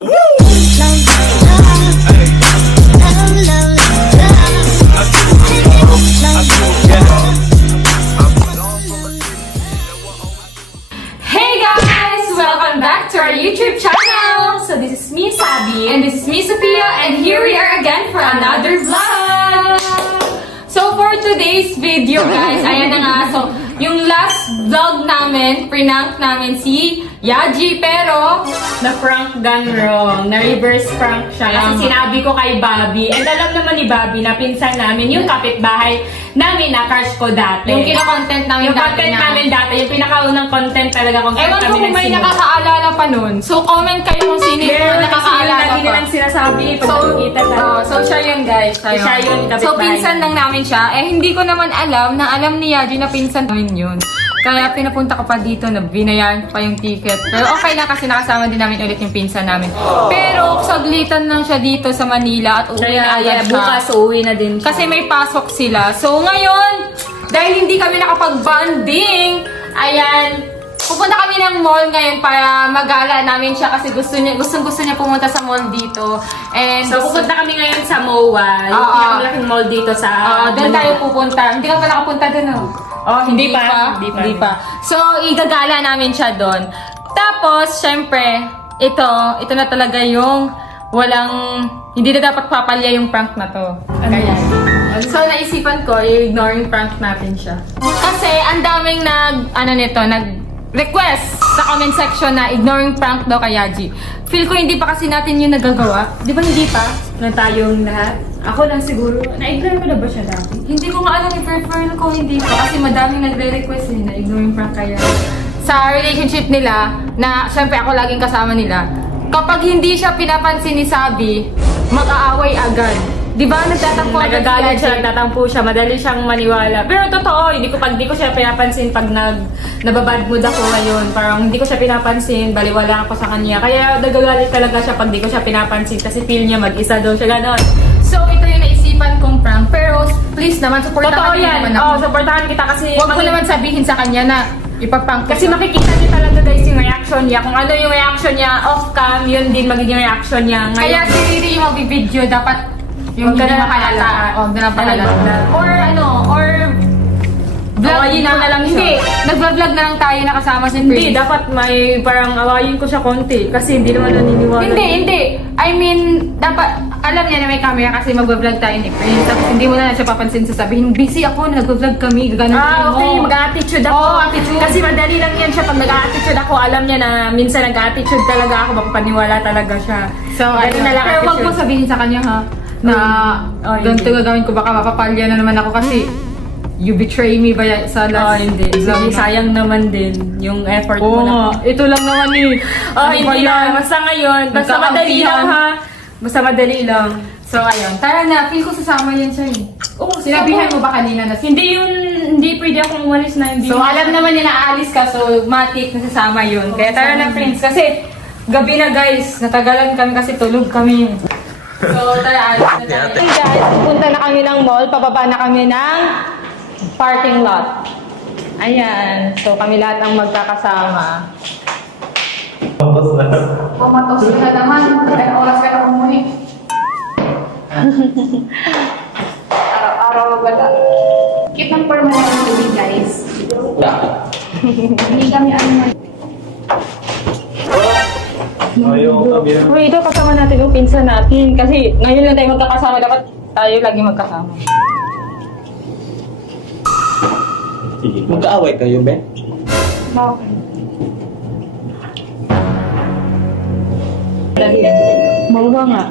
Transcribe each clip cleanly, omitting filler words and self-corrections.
Hey guys! Welcome back to our YouTube channel! So this is me, Sabi. And this is me, Sophia. And here we are again for another vlog! So for today's video guys, ayan na nga. So yung last vlog namin, prank namin si Yaji, pero na-prank gone wrong. Na-reverse prank siya. Kasi sinabi ko kay Bobby, and alam naman ni Bobby na pinsan namin yung kapitbahay namin na crush ko dati. Yung kino-content namin yung dati content na. namin dati, yung pinakaunang content talaga kung saan Ewan ko kami kung may nagsimula. nakakaalala pa nun. So, comment kayo kung sino yung Meron nakakaalala lagi pa. nilang sinasabi pag So, nakikita tayo. so siya yun guys. Siya yun, kapitbahay. So, pinsan lang namin siya. Eh, hindi ko naman alam na alam ni Yaji na pinsan namin yun. Kaya pinapunta ko pa dito na binayaran pa yung ticket. Pero okay lang kasi nakasama din namin ulit yung pinsan namin. Pero saglitan lang siya dito sa Manila at uwi na agad siya. bukas uuwi na din siya. Kasi may pasok sila. So ngayon, dahil hindi kami nakapag-bonding, ayan, pupunta kami ng mall ngayon para magala namin siya kasi gusto niya pumunta sa mall dito. And So, pupunta kami ngayon sa MOA, yung pinakamalaking mall dito sa... doon tayo pupunta. Hindi ka pa nakapunta doon, oh. Oh, hindi pa. So, igagala namin siya doon. Tapos, syempre, ito na talaga yung hindi na dapat papalya yung prank na to. Kaya, so, naisipan ko, i-ignore yung prank natin siya. Kasi, ang daming nag-request sa comment section na ignoring prank daw kay Yaji. Feel ko hindi pa kasi natin yung nagagawa. Di ba hindi pa? Na tayong lahat. Ako lang siguro. Na-ignore mo na ba siya dati? Hindi ko nga alam, i-prefer ko hindi pa kasi madaming nagre-request na ignoring prank kaya. Sa relationship nila, na syempre ako laging kasama nila, kapag hindi siya pinapansin ni Sabi, mag-aaway agad. Di ba? Nagtatampo agad Nagagalit si siya, Yaji. nagtatampo siya, madali siyang maniwala. Pero totoo, hindi ko siya pinapansin pag nababad mood ako ngayon. Parang hindi ko siya pinapansin, baliwala ako sa kanya. Kaya nagagalit talaga siya pag di ko siya pinapansin kasi feel niya mag-isa daw siya, ganon. So, ito yung naisipan kong prank. Pero, please naman, supportahan Totoo niyo yan. naman ako. Oo, supportahan kita kasi... Huwag mo naman sabihin sa kanya na ipaprank ko Kasi siya. makikita niyo talaga guys yung reaction niya. Kung ano yung reaction niya off-cam, yun din magiging reaction niya. Kaya si Riri yung mag-video, dapat yung Huwag ka hindi na makalata. makalata. Huwag na makalata. Or vlog Awayin mo na lang siya. Hindi, nagva-vlog na lang tayo nakasama si Prince. Hindi, dapat may parang awayin ko siya konti kasi hindi naman naniniwala. Hindi. I mean, dapat, alam niya na may camera kasi magva-vlog tayo ni Prince. Tapos hindi mo na siya papansin sasabihin, busy ako, nagva-vlog kami, gano'n. Okay, mag-attitude ako. Oo, attitude. Kasi madali lang yan siya. Pag nag-attitude ako, alam niya na minsan nag-attitude talaga ako, makapaniwala talaga siya. So, Ganun na lang pero wag mo attitude. sabihin sa kanya ha, na ganito gagawin ko, baka mapapalya na naman ako kasi you betray me ba sa last Hindi. vlog na? Sayang naman din yung effort Oo mo na. nga, ito lang naman eh. Hindi na. Basta ngayon. Basta madali lang ha. Basta madali lang. So ayun, tara na, feel ko sasama yan siya eh. Oo, Sinabihan mo ba kanina na Hindi pwede akong umalis na hindi. So alam naman niya na aalis ka, so matik nasasama yun. Kaya tara na friends, kasi gabi na guys, natagalan kami kasi tulog kami. So tara, alis na tayo. Hey guys, punta na kami ng mall, pababa na kami ng parking lot. Ayan, so kami lahat ang magkakasama. Pumatos ka na naman, kaya oras ka na umuwi. Araw-araw ba lang? Cute ng permanent tubig, guys. Hindi kami Uy, ito kasama natin yung pinsan natin. Kasi ngayon lang tayo magkakasama. Dapat tayo lagi magkasama. Magkaaway kayo, Ben? Bakit? Maluwa nga.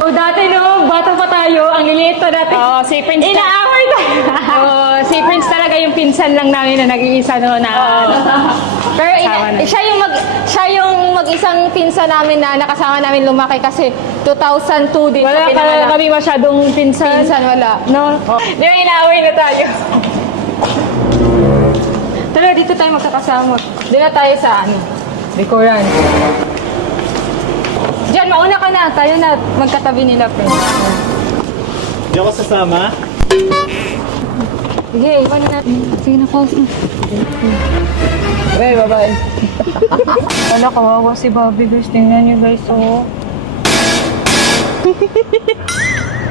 Oh, dati no, bata pa tayo, ang liliit pa dati. Oo, si Prince. Inaaway tayo. Si Prince talaga yung pinsan lang namin na nag-iisa no na. Pero Kasama na. siya yung mag-isang pinsan namin na nakasama namin lumaki kasi 2002 din. Wala kami masyadong pinsan. Pinsan, wala. No? Di ba inaaway na tayo? Tara, dito tayo magkakasama. Doon na tayo sa Bikuran. Diyan, mauna ka na. Tayo na magkatabi nila, friends. Hindi ako sasama. Sige, iwan na natin. Sige na, pause na. Well, bye-bye. Wala, kawawa si Bobby, guys. Tingnan niyo, guys, oh.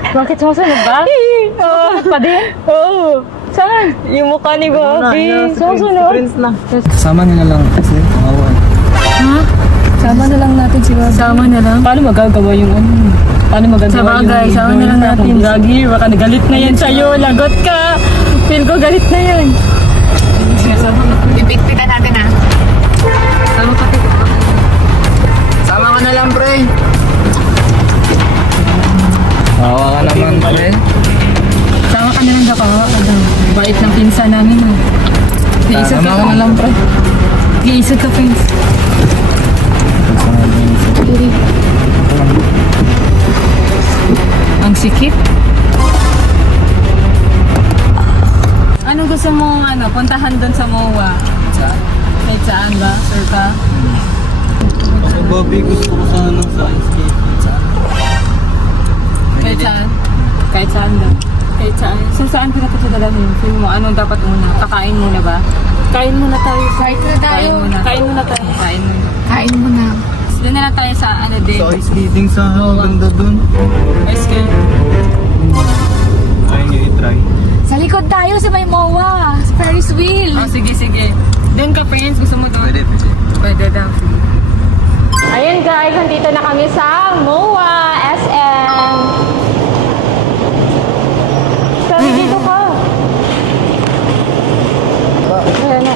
Bakit sumusunod ba? Oo. Pa din? Oo. Saan? Yung mukha ni Bobby. Sumusunod. Kasama niyo na lang kasi kawawa. Ha? Sama na lang natin si Bobby. Sama na lang? Paano magagawa yung ano? Paano magagawa Sa bagay, sama na lang natin. Gagi, baka nagalit na yan sa'yo. Lagot ka. Feel ko galit na yan. Bibigpitan natin ah. Sama ka, Sama ka na lang, pre. Kawawa ka naman, pre. Sama ka na lang daw, kawawa ka daw. Bait ng pinsan namin, oh. Iisot Sama ka na lang, pre. Iisot ka, pins. Ang sikip. Ano gusto mo, puntahan doon sa MOA? Kahit saan ba? Sir ka? Ako, Bobby, gusto ko sana sa skate. Kahit saan? Kahit saan ba? Kahit saan? So, saan ka na ito dadalhin? Feel mo, anong dapat muna? Kakain muna ba? Kain muna tayo. Kahit na tayo. Kain muna tayo. Kain muna. Kain mo na. Doon na lang tayo sa din. Sa ice skating sa ganda dun. Ice cream. Ayaw niyo i-try. Sa likod tayo sa may MOA. Sa Ferris wheel. Oh, sige, sige. Doon ka, friends. Gusto mo doon? Pwede. Pwede daw. Ayan guys, nandito na kami sa MOA SM. Sabi dito ka. Ayan na.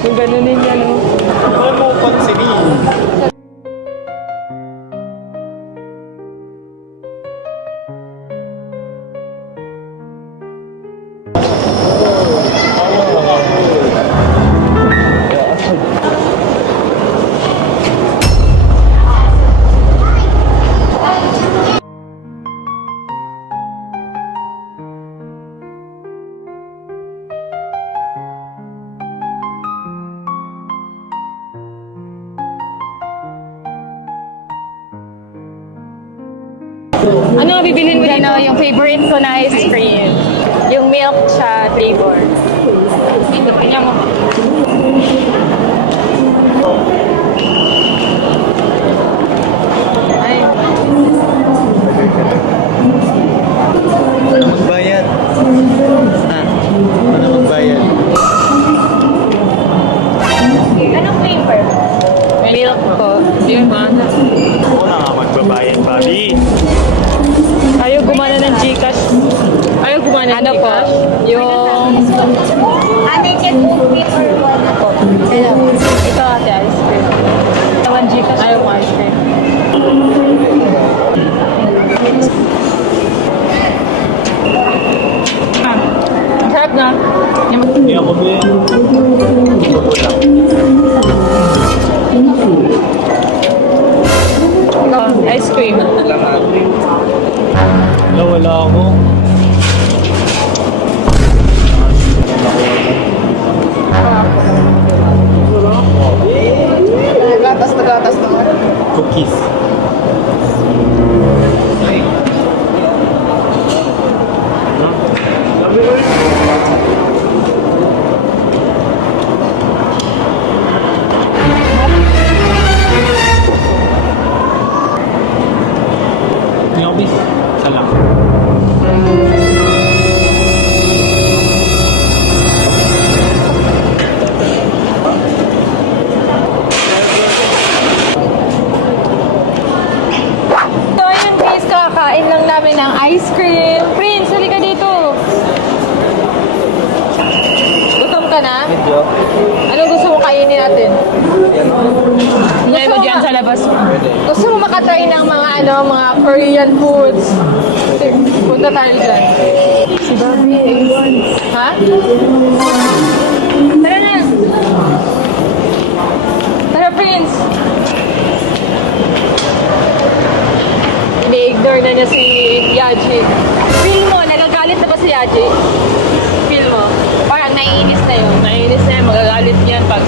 Yung ganunin niya, no? Ano mo pansinin? Ano ang bibilhin mo dito? Yung favorite ko na ice cream. Yung milk siya flavor. Dito, kanya mo. Ay. Magbayad. Ano magbayad? Anong flavor? Milk ko. Yun ba? Ako na nga magbabayad, Bobby. Ayaw gumana ng Gcash. Ayaw gumana ng Gcash. Yung... Naked paper one ako. Ito ate, ice cream. Naman Gcash. Ayaw mo ice cream. Ang sarap na. Hindi ako ba yan? Ito, ice cream. Wala ako. Nagatas naman. Cookies. Cookies. Salam. So, ayun guys, kakain lang namin ng ice cream. Prince, halika dito. Gutom ka na? Medyo. Anong gusto mo kainin natin? Hinay mo dyan sa labas. Gusto mo makatry ng mga mga Korean foods? Punta tayo dyan. Si Bobby, ha? Tara na. Tara, Prince. Ini-ignore na si Yaji. Feel mo, Yaji? Feel mo? Parang naiinis na yun. Naiinis na yun. Magagalit yan pag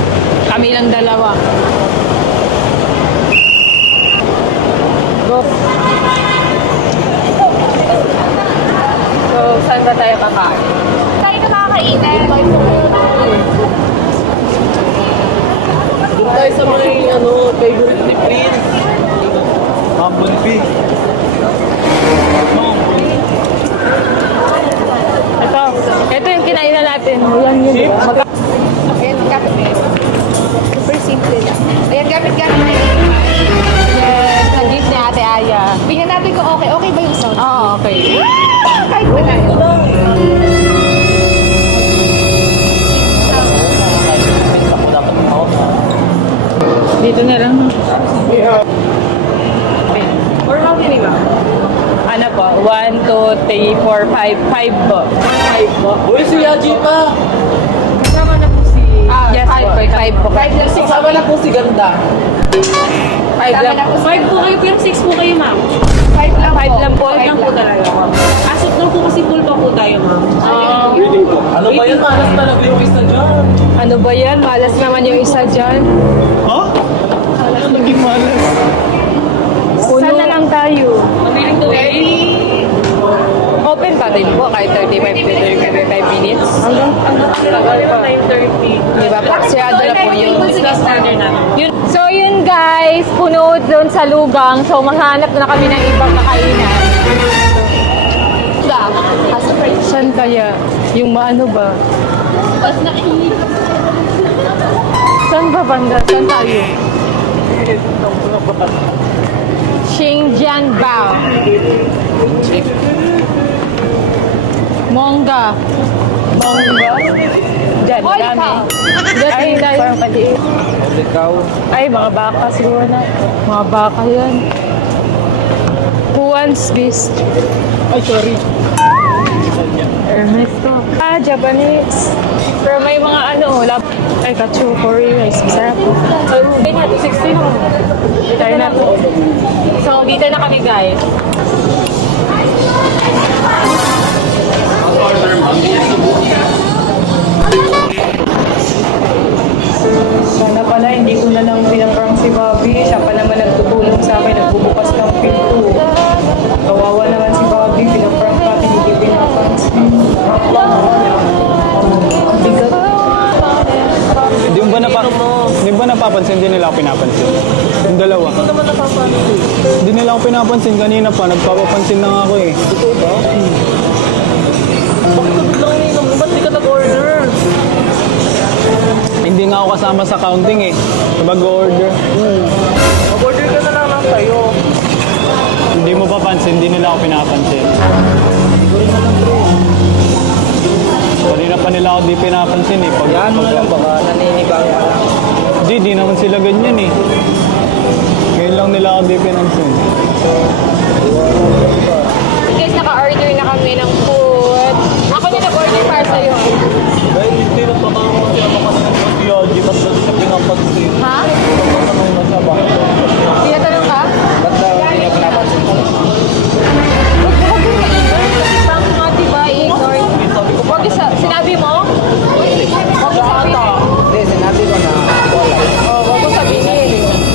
kami lang dalawa. Go. So, saan ba tayo kakain? Tayo na makakainan. Doon tayo sa mga favorite ni Prince. Humble Pig. Ito yung kinain na natin. Yan yun. Ayan, gamit. Super simple lang. Ayan, gamit-gamit na yun. Yes, nag-gift ni Ate Aya. Tingnan natin kung okay. Okay ba yung sound? Oo, okay. Kahit ba tayo? Dito na lang. Or how many ba? Ano po? 1, 2, 3, 4, 5. 5 po. 5 po. Uy, si Yaji pa! Kasama na po si... Yes po. 5 po. 5 lang, 6. Kasama na po si Ganda. 5 lang po. 5 po kayo, pero 6 po kayo, ma'am. 5 lang 5 lang po. 5 lang po talaga. Asot lang po kasi full pa po tayo, ma'am. Ano ba yan? Malas talaga yung isa dyan. Ano ba yan? Malas naman yung isa dyan. Ha? Ano naging malas? Saan na lang tayo? Willing to wait? Open pa din po kahit 35 to 35 minutes. Tagal pa tayo 30. Diba? Paksiyado na po yun. Plus order namin. So yun guys, puno doon sa lugang. So maghanap na kami ng ibang makainan. Saan kaya? Yung maano ba? Saan ba banda? Saan tayo? Xinjiangbao. Mongga. Mongga? Diyan, dami. Ay, parang paliit. Ikaw. Ay, mga baka siguro na. Mga baka yan. Who wants this? Ay, sorry. Hermes to. Japanese. Pero may mga ano, ay, kachukori. Ay, masarap po. Ay, natin, 16 mo. Tayo na po. So, dito na kami, guys. Sana pala, hindi ko na lang pinaprank si Bobby. Siya pa naman nagtutulong sa akin, nagbubukas ng pinto. Kawawa naman si Bobby, pinaprank natin, hindi pinapansin. Ang bigat. Di ba napapansin? Hindi nila ako pinapansin. Yung dalawa. Ito naman napapansin. Hindi nila ako pinapansin. Kanina pa, nagpapapansin na nga ako eh. Totoo ba? Bakit ka biglang ininom mo? Ba't di ka nag-order? Hindi nga ako kasama sa counting eh. Mag-order. Mag-order ka na lang tayo. Hindi mo papansin, hindi nila ako pinapansin. Kanina pa nila ako di pinapansin eh. Yan mo na lang baka naninigang ka lang. Di naman sila ganyan eh. Ngayon lang nila ako di pinansin. Guys, naka-order na kami ng food. Ako na nag-order para sa'yo. Dahil hindi na patanong mo siya baka naman si Yaji. Ba't ba siya pinapansin? Ha? Patanong na siya bakit daw siya pinapansin? Tinatanong ka? Ba't daw hindi niya pinapansin? Huwag mo i-ignore. Prank nga, diba? I-ignore. Huwag isa. Sinabi mo? Huwag mo sabihin. Hindi, sinabi ko na wala. Oh, huwag mo sabihin.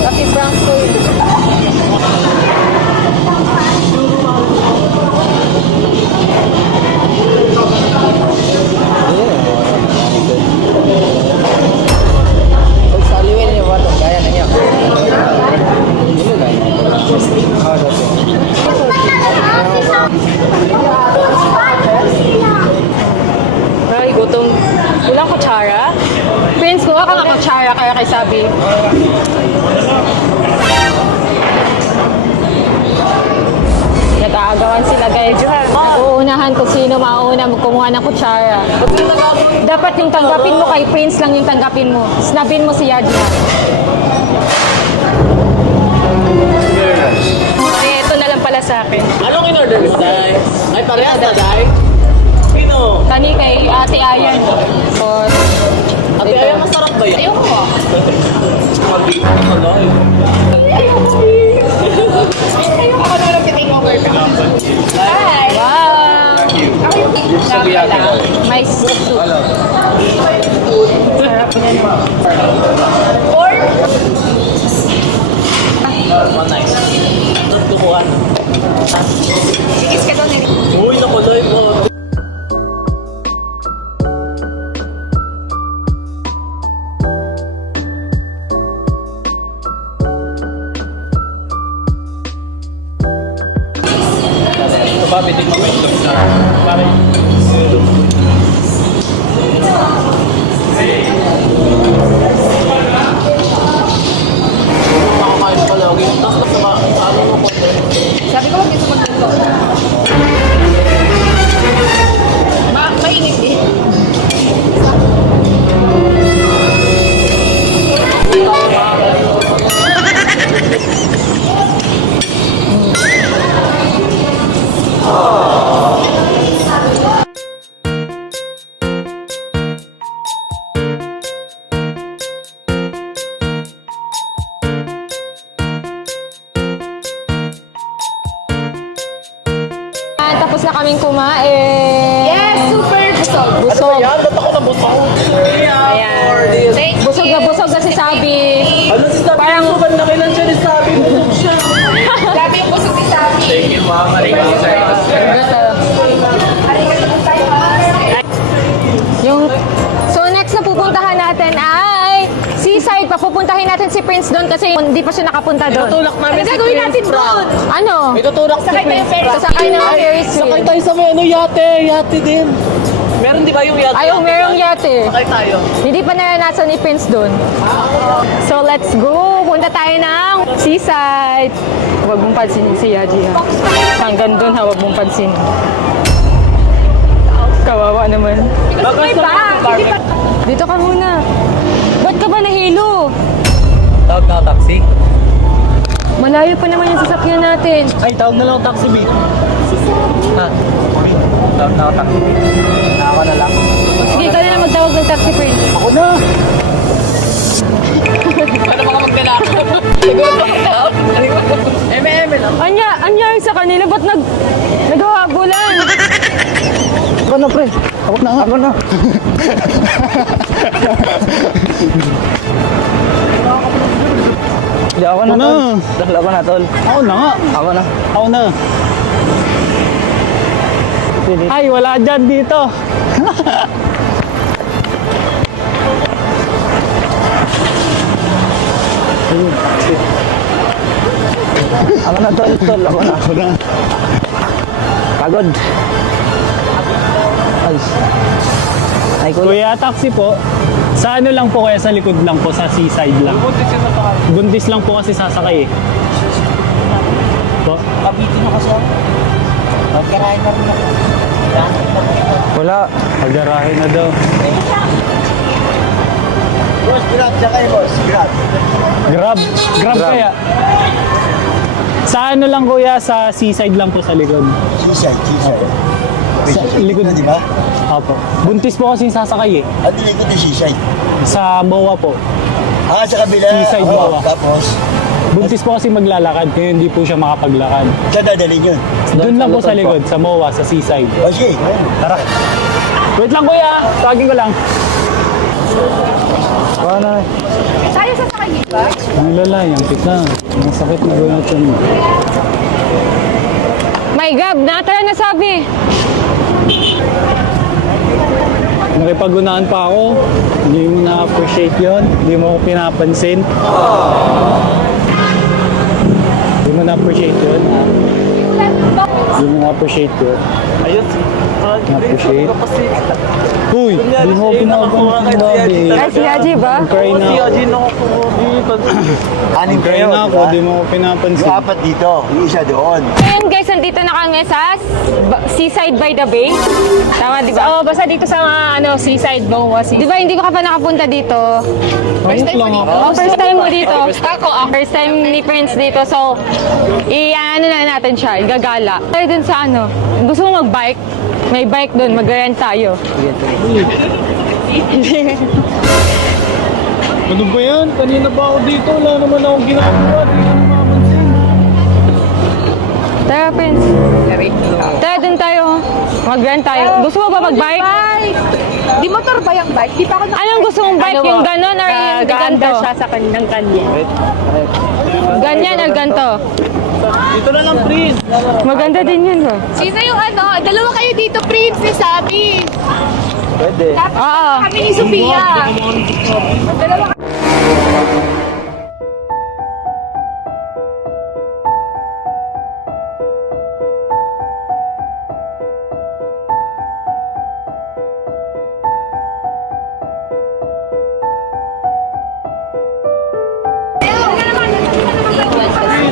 Kasi prank ko eh. Pag sa aliwin niya, wato, gaya na niya. Dilo gaya. Ah, dati. Ay, gutom. Walang kutsara? Prince, kuha ka nga kutsara kaya kay sabi. Nag-aagawan sila guys. Nag-uunahan kung sino mauna kumuha ng kutsara. Dapat yung tanggapin mo kay Prince lang yung tanggapin mo. Snabin mo si Yadna. Ay, ito na lang pala sa akin. Anong in-order mo, Day? Ay, parehas na, Day? Sino? Tani kay Ate Ayan. Tapos, Ate, ito. ay, masarap ba yan? Ayoko. Sabi ko na, Day. Ako na lang take over. Hi! Wow! Sabi yate daw. May soup. Hello. Sarap niyan. Pork. One night. Tutukuan. Sikis ka doon eh. Uy, nakuloy mo. Pabitik mo ba ito? Parang makakain pala. Tapos sa ano mo po? Sabi ko, huwag dito magluto. Mainit eh. Tapos na kaming kumain. Yes, super busog. Busog. Yan, ba't ako nabusok? Ayan. Thank Busog na si Sabi. Ano si Sabi? Parang- Sobrang laki lang siya ni Sabi. Busog siya. Sabi yung busog ni Sabi. Thank you, ma'am. Arigato So next na pupuntahan natin ay Seaside. Papupuntahin natin si Prince doon kasi hindi pa siya nakapunta doon. Tutulak namin Ano si gagawin natin Prince doon? Ano? May tutulak si Sakay tayo Prince. ferry. Sasakay ng Ferris Sakay wheel. tayo sa may ano, yate. Yate din. Meron di ba yung yate? Ayaw, merong yate. Sakay tayo. Hindi pa naranasan ni Prince doon. So let's go. Punta tayo ng Seaside. Huwag mong pansinin si Yaji ha. Hanggang doon ha, huwag mong pansinin. Kawawa naman. Bagas na Dito ka muna. Ba't ka ba nahilo? Tawag na taxi. Malayo pa naman yung sasakyan natin. Ay, tawag na lang taxi, babe. Ha? Tawag na taxi, babe. Ako na lang. Sige, ikaw na lang magtawag ng taxi, Prince. Ako na. Ano mga magkailangan? Eme lang. Anyari sa kanila, ba't naghahabulan? Ako na, pre. Ako na nga. Ako na. Hindi, ako na, tol. Dahil ako na, tol. Ako na nga. Ako na. Ako na. Ay, wala dyan dito. Ako na, tol. Tol, ako na. Ako na. Pagod. Ay, kuya. Kuya, taxi po. Sa ano lang po kaya sa likod lang po, sa seaside lang. Buntis lang po kasi sasakay eh. Po? Kabitin na kasi ako. Magkarahin na rin ako. Wala. Pagarahe na daw. Boss, grab siya kayo, boss. Grab. Grab. Grab kaya. Sa ano lang kuya, sa seaside lang po sa likod. Seaside. Sa likod. Di ba? Opo. Buntis po kasi sasakay eh. Ang likod ng seaside. Sa MOA po. Sa kabila. Seaside Oo, ba? tapos, Buntis po kasi maglalakad, kaya hindi po siya makapaglakad. saan dadalhin yun? Doon lang po sa likod, sa MOA, sa seaside. O sige, Tara. Wait lang kuya, tawagin ko lang. Wala. Tayo sasakayin ba? Ang lalayang kita. Ang sakit na gawin natin. My God, natala na sabi. Nakipagunaan pa ako. Hindi mo na-appreciate yon. Hindi mo ako pinapansin. Hindi mo na-appreciate yun. Ha? Hindi mo na-appreciate yun. Ayun. Na-appreciate. Uy, hindi mo ako pinapansin dati. Ay, si Yaji ba? Cry na ako. Ajin ako anim Cry kayo, na di ako, ba? hindi mo ako pinapansin. Yung apat dito, yung isa doon. Ngayon guys, nandito na kami sa Seaside by the Bay. Tama, di ba? Oo, basta dito sa Seaside, Bongwa Sea. Di ba, hindi ka pa nakapunta dito? Ayos lang ako. Oh, first time mo dito. Ako, first time ni Prince dito. So, i-ano na natin siya, igagala. Tayo dun sa gusto mo mag-bike? May bike dun, mag-rent tayo. Ano ba yan? Kanina ba ako dito? Wala naman akong ginagawa. Hindi ko napapansin. Tara, Prince. Tara, dun tayo. Mag-rent tayo. Gusto mo ba mag-bike? Di motor ba yung bike? Di pa ako na... Anong gusto mong bike? Yung ganon or yung ganito? siya sa kanyang kanya. Ganyan or ganito? Dito na lang, Prince. Maganda din yun, bro. Sino yung ano? Dalawa kayo dito, Prince, ni Sabi. Pwede. Tapos Oo. kami ni Sophia. Dalawa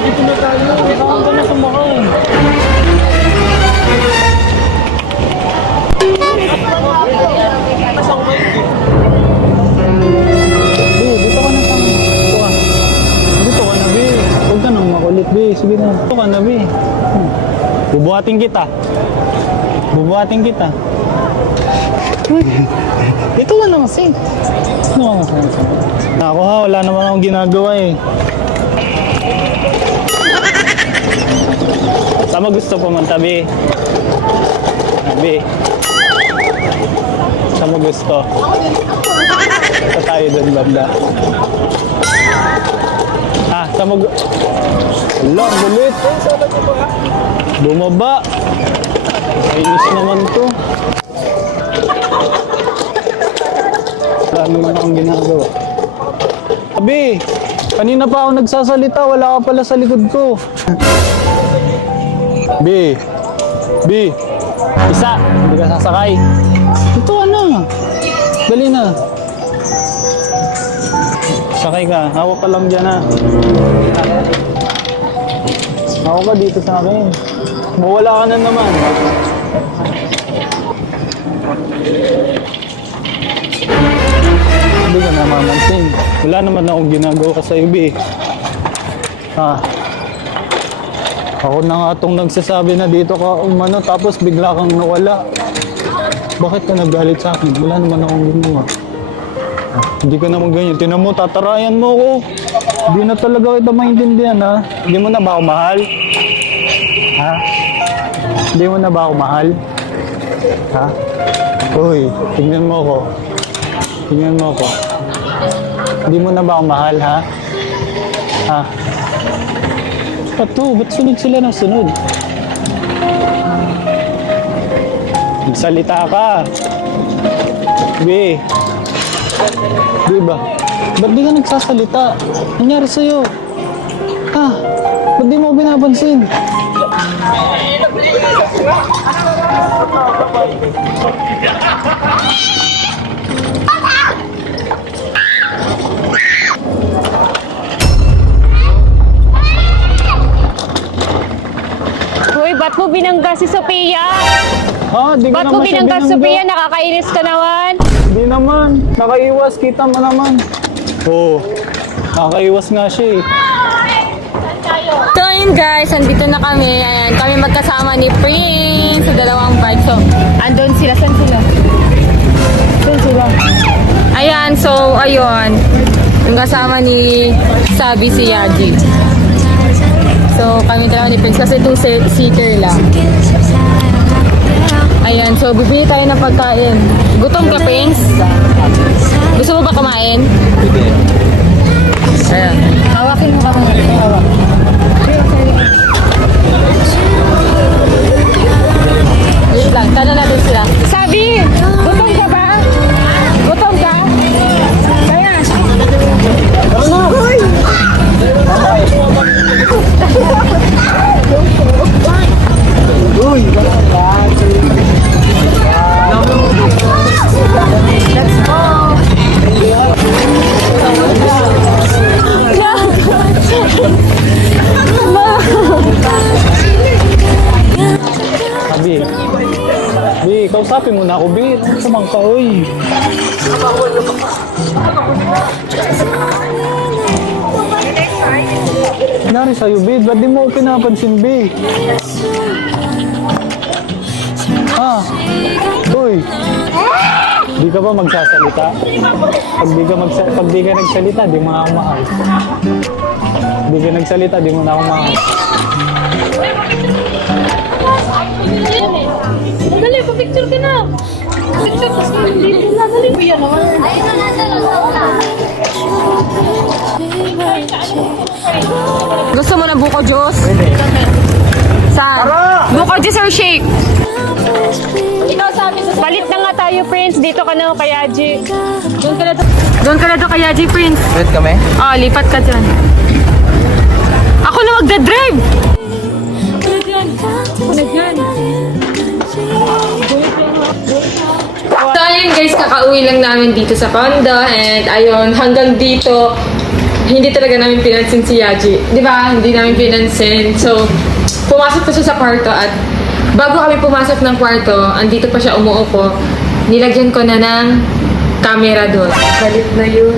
Dito na tayo. Saan ka na sumakay? Dito ka na sa... Dito ka. Dito ka na, Bi. Huwag ka nang makulit, Bi. Sige na. Dito ka na, Bi. Bubuhatin kita. Bubuhatin kita. Dito ka na kasi. Ano ka na kasi? Ako ha, wala naman akong ginagawa eh. Saan mo gusto pumunta, Bi? Bi? Saan mo gusto? Sa tayo doon, banda. Saan mo gusto? Wala, bulit. Bumaba. Kainis naman to. Wala naman akong ginagawa. Bi, kanina pa ako nagsasalita. Wala ka pala sa likod ko. B. Isa. Hindi ka sasakay. Ito ano. Dali na. Sakay ka. Hawak ka lang dyan ha. Hawak ka dito sa akin. Mawala ka na naman. Hindi ka namamansin. Wala naman akong ginagawa sa ibi. Ako na nga itong nagsasabi na dito ka umano tapos bigla kang nawala. Bakit ka nagalit sa akin? Wala naman akong ginawa. Hindi ka naman ganyan. Tinan mo, tatarayan mo ako. Hindi na talaga kita maintindihan ha. Hindi mo na ba ako mahal? Ha? Hindi mo na ba ako mahal? Ha? Uy, tingnan mo ako. Tingnan mo ako. Hindi mo na ba ako mahal ha? Ha? Pato, ba't sunod sila ng sunod? Magsalita ka. Bi. Di ba? Ba't di ka nagsasalita? Nangyari sa'yo? Ha? Ba't di mo binapansin? Uy, ba't mo binangga si Sophia? Ha? Di ka Ba't mo naman siya binangga si binangga. Sophia? Nakakainis ka naman. Di naman. Nakaiwas. Kita mo naman. Oo. Nakaiwas nga siya eh. So yun guys, andito na kami. Ayan, kami magkasama ni Prince sa dalawang bike. So, andun sila. Saan sila? Saan sila? Ayan, so ayun. Yung kasama ni Sabi si Yaji. So kami dalawa ni Prince kasi 2-seater lang. Ayan, so bibili tayo ng pagkain. Gutom ka, Prince? Gusto mo ba kumain? Ayan. Hawakin mo kami. Hawak. Wait lang, tanong natin sila. Sabi, gutom ka ba? Gutom ka? Kaya. Abi. Bi, kausapin mo na ako, Bi. Ano samang ka, oy? Nangyari sa'yo, Bi? Ba't di mo ako pinapansin, Bi? Ha? Uy! Di ka ba magsasalita? Pag di ka nagsalita, di mo na ako mahal. Di ka nagsalita, di mo na ako mahal. Dali, pa-picture ka na. Picture ka sa dito na. Dali mo yan naman. Gusto mo na buko juice? Saan? Buko juice or shake? Ikaw sabi sa... Palit na nga tayo, Prince. Dito ka na kay Aji. Doon ka na to kay Yaji, Prince. Wait kami? Oh, lipat ka dyan. Ako na magdadrive! Ako na dyan. So ayun guys, kakauwi lang namin dito sa condo and ayun, hanggang dito hindi talaga namin pinansin si Yaji. Di ba? Hindi namin pinansin. So, pumasok pa siya sa kwarto at bago kami pumasok ng kwarto, andito pa siya umuupo. Nilagyan ko na ng camera doon. Galit na yun.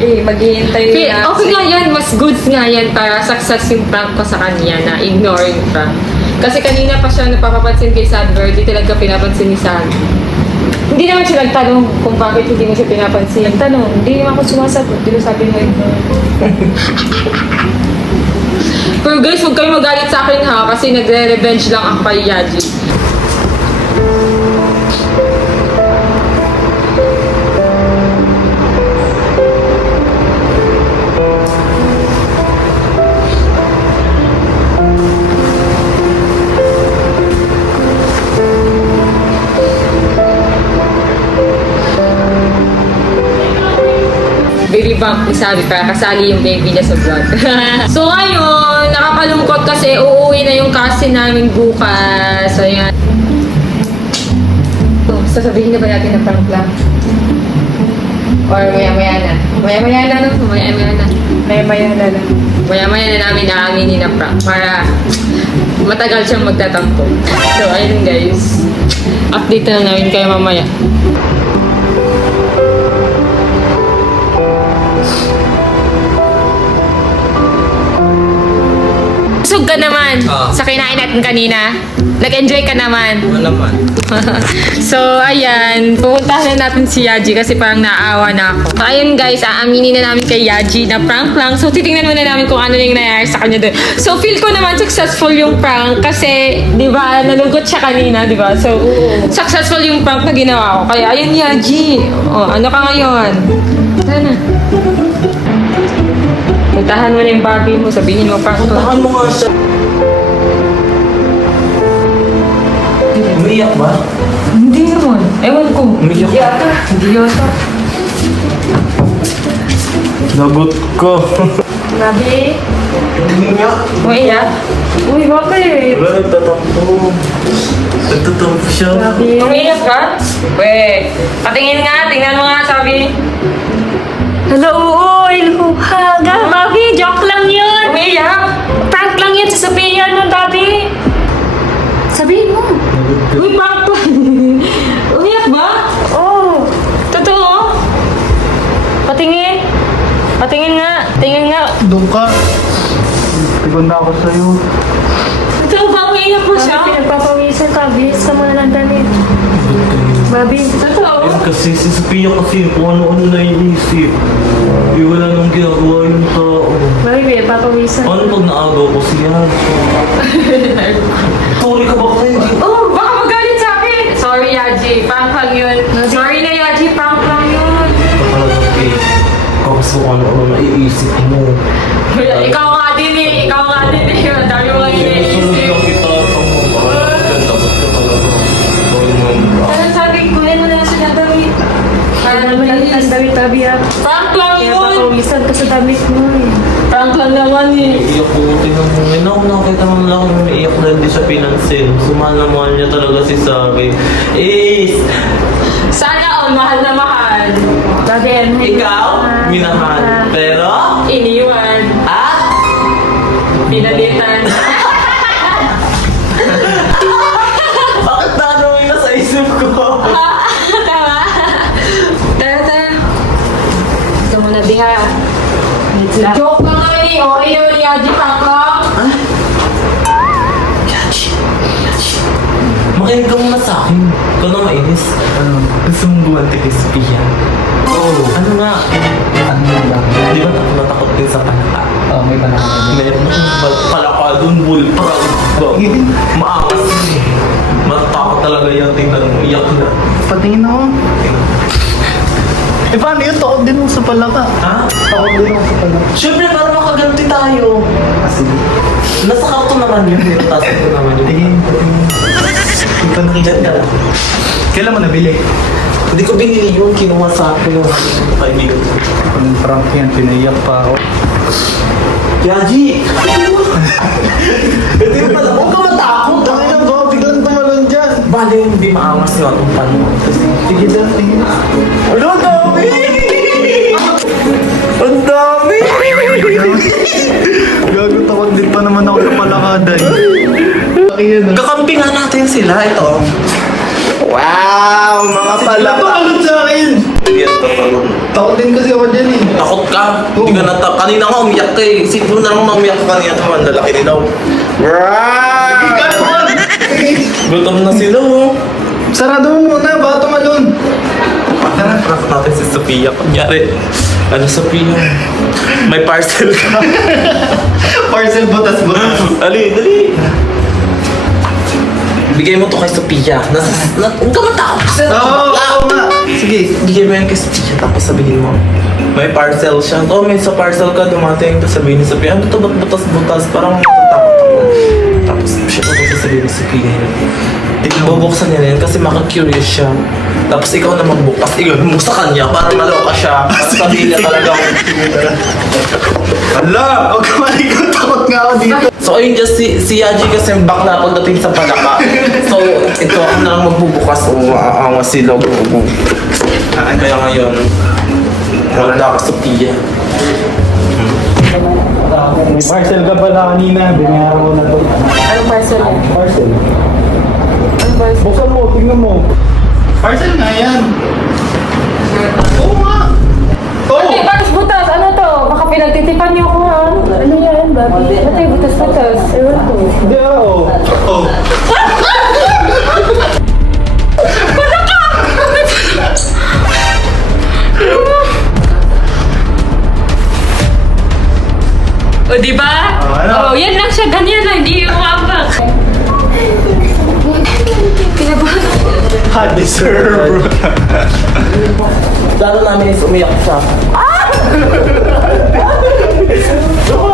Maghihintay na. Okay nga yan, mas goods nga yan para success yung prank ko sa kanya na ignore yung prank. Kasi kanina pa siya napapapansin kay Sadber, di talaga pinapansin ni Sad. Hindi naman siya nagtanong kung bakit hindi mo siya pinapansin. Nagtanong, hindi naman ako sumasagot. Di ba sabi mo ignore? Pero guys, huwag kayo magalit sa akin ha, kasi nagre-revenge lang ako kay Yaji. Baby bump ni Sabi para kasali yung baby niya sa vlog. So ngayon, nakakalungkot kasi uuwi na yung cousin namin bukas. So yan. So, sasabihin na ba natin na prank lang? Or maya-maya na? Maya-maya na no? Maya-maya na. Maya-maya na lang. Maya-maya na namin naaminin na prank para matagal siyang magtatampo. So ayun guys. Update na lang namin kayo mamaya. Busog ka naman sa kinain natin kanina. Nag-enjoy ka naman. Wala man. So, ayan. Pupuntahan na natin si Yaji kasi parang naawa na ako. So, ayan guys. Aaminin na namin kay Yaji na prank lang. So, titingnan muna namin kung ano yung nangyari sa kanya doon. So, feel ko naman successful yung prank kasi, di ba, nalungkot siya kanina, di ba? So, successful yung prank na ginawa ko. Kaya, ayun Yaji. O, ano ka ngayon? Sana. Puntahan mo na yung bagay mo. Sabihin mo prank to. Puntahan mo nga siya. Umiiyak ba? Hindi naman. Ewan ko. Umiiyak ka? Hindi yata. Lagot ko. Nabi? Umiiyak. Umiiyak? Uy, bakit? Wala, nagtatampo. Nagtatampo siya. Umiiyak ka? Weh, patingin nga. Tingnan mo nga, sabi. Hello, uy! Haga, Bobby! Joke lang yun! Umiiyak? Prank lang yun sa Sophia nun, Bobby! Sabihin mo! Uy, bakit to? Umiiyak ba? Oh! Totoo? Patingin. Patingin nga. Tingin nga. Doon ka. Tigon na ako sa'yo. Totoo ba? Umiiyak mo siya? Pinagpapawisan ka, bilis ka muna ng damit. Bobby, Totoo? Kasi si Sophia kasi kung ano-ano naiisip. Wala nang ginagawa yung tao. Bobby, pinagpapawisan. Ano pag naagaw ko siya? Sorry ka ba kayo? Oh, baka magalit sa akin. Sorry, Yaji. Prank lang yun. Sorry na, Yaji. Prank lang yun. Kapalagay. Kapag kung ano-ano naiisip mo. Ikaw nga din eh. Ikaw nga din eh. Ang dami mo nga iniisip. Sunod lang kita sa mga dapat ka talaga. Gawin mo yung bra. Ano sabi? Kunin mo na lang siya damit. Para naman Ang damit, Bobby, ha? Prank lang yun. Pinagpapawisan ka sa damit mo, eh. Prank lang naman eh. Iiyak ko, tingnan mo. May nakita mo lang ako umiiyak dahil di siya pinansin. Sumalamuhan niya talaga si Sabi. Sana all mahal na mahal. Bobby, ano? Ikaw, minahal. Pero, Iniwan. at, Pinalitan. bakit ano yung nasa isip ko? Tama. Tara, tara. Ito muna, Biha. Joke lang naman eh. Okay yun, Yaji. Prank lang. Makinig ka muna sa akin. Ikaw na mainis. Gusto mong gumanti kay Sophia? Oo. Ano nga? Ano lang? Di ba natakot din sa palaka? May panahon. Meron akong palaka doon, bull proud. Siyempre, para makaganti tayo. Nasa karton naman yun. Nasa ko naman yun. Tingin. Hindi pa nakikita. Diyan ka lang. Kailan mo nabili? Hindi ko binili yun. Kinuha sa akin yung kaibigan ko. Anong prank yan? Pinaiyak pa ako. Yaji! Hindi mo pala. Huwag ka matakot. Tangin na ba? Biglang tumalon dyan. Bali yung hindi maangas yung atong paano. Sige dyan, tingin. Ano, ang dami! Ang dami! Gago, takot din pa naman ako sa palakadan. Kakampi nga natin sila. Ito. Wow! Mga palaka! Tumalon sa akin! Yan, tatalon. Takot din kasi ako dyan eh. Takot ka. Hindi ka nata... Kanina nga umiyak ka eh. Isipin mo na lang umiyak ka kanina. Tama, ang lalaki nila. Gutom na sila oh. Sarado mo muna, baka tumalon. Tara, prank natin si Sophia. Kunyari, ano Sophia? May parcel ka. Parcel butas. Dali, dali. Bigay mo to kay Sophia. Huwag ka matakot. Oo nga. Sige. Bigay mo yan kay Sophia tapos sabihin mo. May parcel siya. Oh, may sa parcel ka dumating. Tapos sabihin ni Sophia, ano to ba't butas-butas? Parang natatakot ako. Tapos siya pa sasabihin ni Sophia. Bubuksan niya rin kasi maka-curious siya. Tapos ikaw na magbukas. Ikaw mo sa kanya para maloka siya. Para sabihin niya talaga. Ala! Huwag ka malikot. Takot nga ako dito. So ayun just si Yaji kasi bakla pagdating sa palaka. So ito ako na lang magbubukas o maaangas sila. Kaya ngayon, wala ka Sophia. May parcel ka pala kanina. Binayaran ko na to. Anong parcel yan? Parcel. Anong parcel? Buksan mo, tingnan mo. Parcel nga yan. Oo nga. Oo. Ate, bakit butas? Ano to? Baka pinagtitipan niyo ko ha? Ano yan, babi? Ate, butas-butas. Ewan ko. Hindi ako. Oo. O, diba? ano? Oh, yan lang siya. Ganyan lang. Hindi umambak. Kinabahan ako. Hot deserve. Lalo namin is umiyak siya.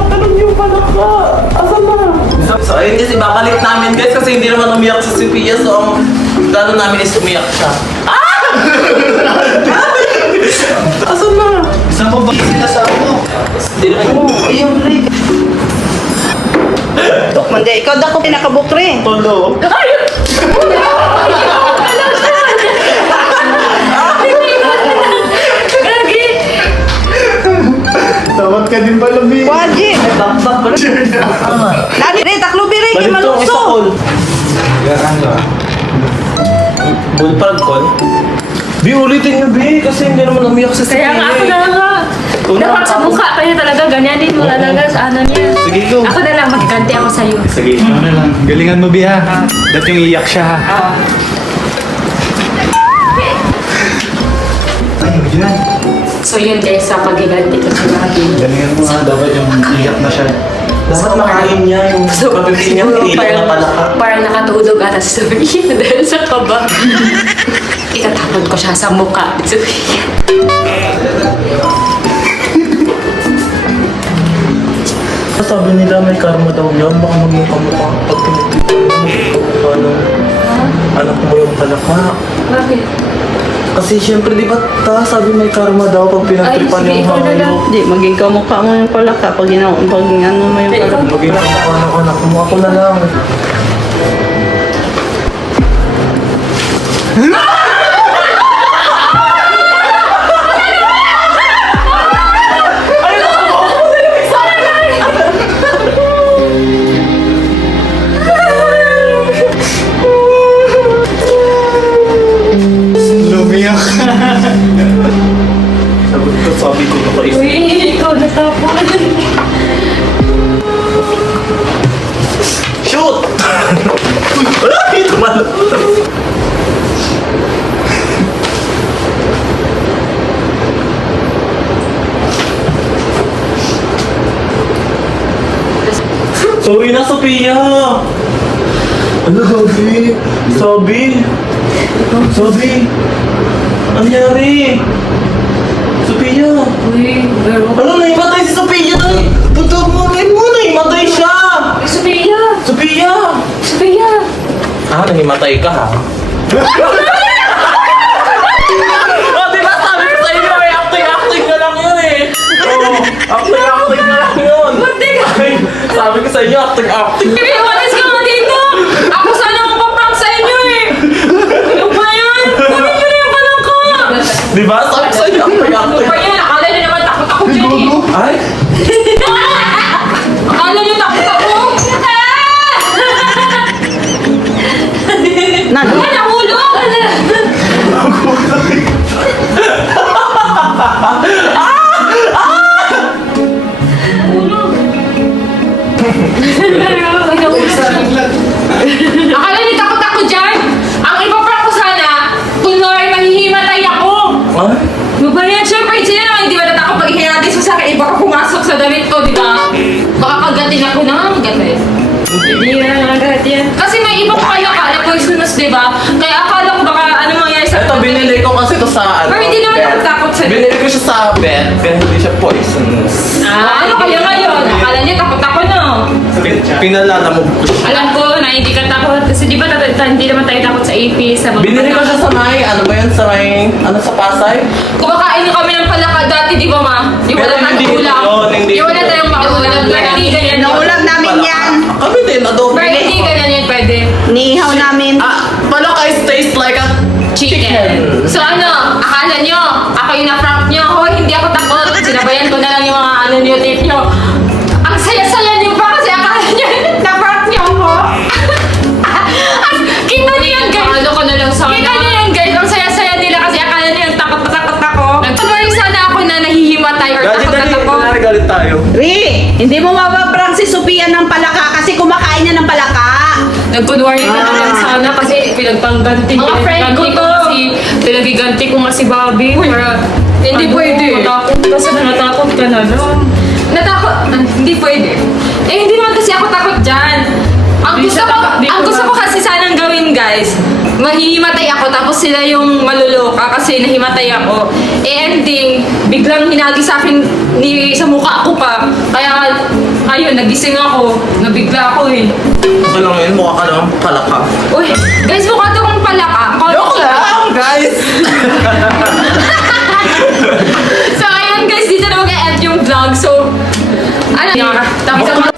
Tanong yung palaka. Asan na? So ayun kasi babalik namin guys kasi hindi naman umiyak si Sophia. So ang lalo namin is umiyak siya. Asan na? Saan mo ba sila sa ako? Hindi naman. Ayun, Rick. Manda, ikaw daw ko pinakabukre. Tolo. Gagi! Tawad ka din pala, B. Waji. Bakbak ba? Lagi, re, taklubi re, kay Balik to, isa malukso. call. Bullprag call? Bi, ulitin niyo, Bi. Kasi hindi naman umiyak si Kaya nga ako na lang ha. Dapat sa mukha pa niya talaga. Ganyanin mo talaga sa ano niya. Sige, go. Ako na lang. Magganti ako sa'yo. Sige. Ano lang. Galingan mo, B, ha? Dapat yung iyak siya, ha? Ay, yan. So yun guys, sa paghiganti ko sa natin. Galingan mo, ha? Dapat yung iyak na siya. Dapat makain niya yung pagkakin niya. Hindi na pala ka. Parang nakatulog ata si Sophia dahil sa kaba. Itatapon ko siya sa mukha ni Sophia. Sabi nila may karma daw yan. Baka magmukha-mukha. Pag pinagtipan mo, anak mo yung palaka. Bakit? Kasi syempre di ba sabi may karma daw pag pinagtripan Ay, sige, yung ikaw na lang. hayop. Di, maging kamukha mo yung palaka pag ano mo yung palaka. Maging kamukha ng anak mo. Ako na lang. Lumiyak. Sabi ko na kaisip. Uy, ikaw natapon. Shoot! Ay, tumalo. Sorry na, Sophia! Ano, Sabi? Sabi? Ano nangyari? Sophia! Uy, pero... Ano, naipatay mahimatay ka ha. Oh, di ba sabi ko sa inyo eh, acting na lang yun eh. Oh, acting na lang yun. Ay, sabi ko sa inyo, acting. Baby, walis ka nga dito! Ako sana mapaprank sa inyo eh! Ano ba yan? Kunin nyo na yung palang ko! Di ba? Sabi ko sa inyo, Ano ba yan? Akala nyo naman takot ako dyan eh! Ay, Akala nyo takot ako? Nahulog! Akala niyo takot ako dyan? Ang ipaprank ko sana, kunwari mahihimatay ako! ah? Ano ba yan? Siyempre, sila naman hindi matatakot pag ihinatis mo sa akin, iba ka pumasok sa damit ko, di ba? Baka kagatin ako na, gatin. Hindi na kagatin. Kasi may ibang palaka na poisonous, di ba? Kaya akala ko baka ano mangyari sa Ito, binili ko kasi ito sa ano. Pero hindi naman bed. ako takot sa- Binili ko siya sa bed, kaya hindi siya poisonous. Ano kaya ngayon? Akala niya takot ako, no? Pinalalamog ko siya. Alam ko na hindi ka takot kasi di ba hindi naman tayo takot sa AP, sa mga Binili ko siya sa may, ano ba yun, sa may, ano sa Pasay? Kumakain na kami ng palaka dati, di ba ma? Yung wala Pero hindi tayong ulam. yun, hindi Yung wala yun. tayong maulam. Hindi ganyan. Naulam namin yan. Kami din, adobo. Pero hindi ganyan yan pwede. Niihaw namin. Palaka is taste like a Chicken. So ano, akala nyo, ako yung na-prank nyo. Hoy, hindi ako takot. Sinabayan ko na lang yung mga ano nyo, tip nyo. Ang saya-saya nyo pa kasi akala nyo, na-prank nyo ako. Kita nyo yan guys. Ano ko na lang sana. Kita nyo yan guys. Ang saya-saya nila kasi akala nyo yung takot na takot ako. Kunwari sana ako na nahihimatay or Galit takot na na takot. din, galit tayo. Ri, hindi mo mapaprank si Sophia ng palaka kasi kumakain niya ng palaka. Nagkunwari ka na lang sana kasi pinagpangganti. Mga friend ko to. Pinagiganti ko nga si Bobby. Para, hindi pwede. Kasi natakot ka na lang. Natakot? Hindi pwede. Eh, hindi naman kasi ako takot dyan. Ang gusto ko kasi sanang gawin, guys, mahihimatay ako tapos sila yung maluloka kasi nahimatay ako. Eh, ending, biglang hinagi sa akin sa mukha ko pa. Kaya, ayun, nagising ako. Nabigla ako eh. Ito lang yun, mukha ka naman palaka. Uy, guys, mukha to kong palaka. Joke lang, guys! So, ayun guys, dito na mag-end yung vlog. So, ano, tapos ako